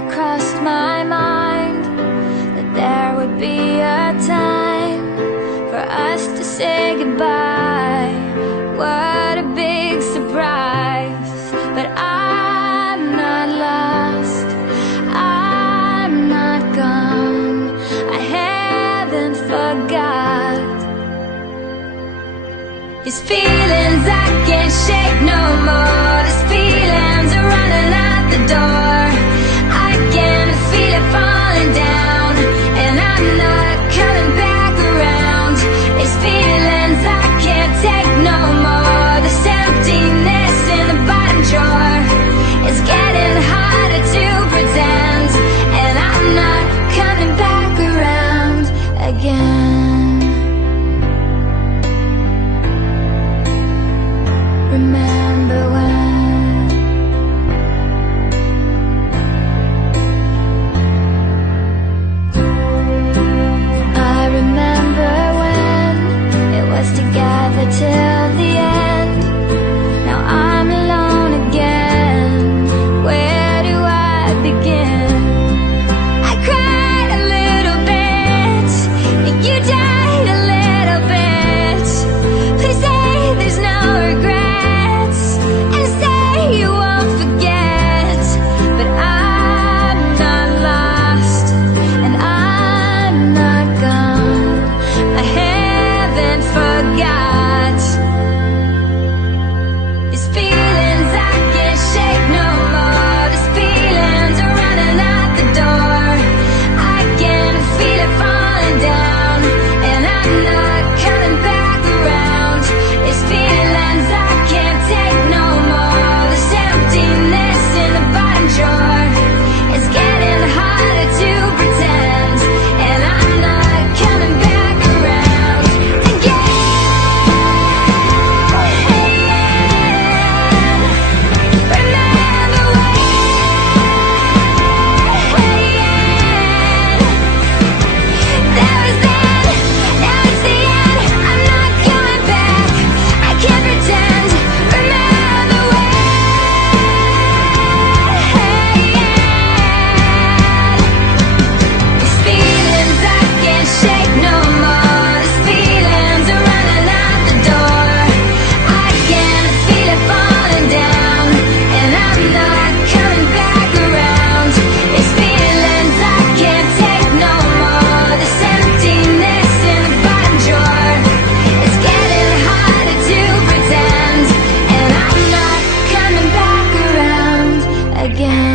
never crossed my mind that there would be a time for us to say goodbye. What a big surprise. But I'm not lost, I'm not gone, I haven't forgot. These feelings I can't shake no more. These feelings are running out the door. I can feel it falling down, and I'm not coming back around. These feelings I can't take no more. This emptiness in the bottom drawer is getting harder to pretend, and I'm not coming back around again. Remember when I remember when it was together till the end. Now I'm alone again. Where do I begin? I cried a little bit, you died a little bit. Please say there's no regret. Again.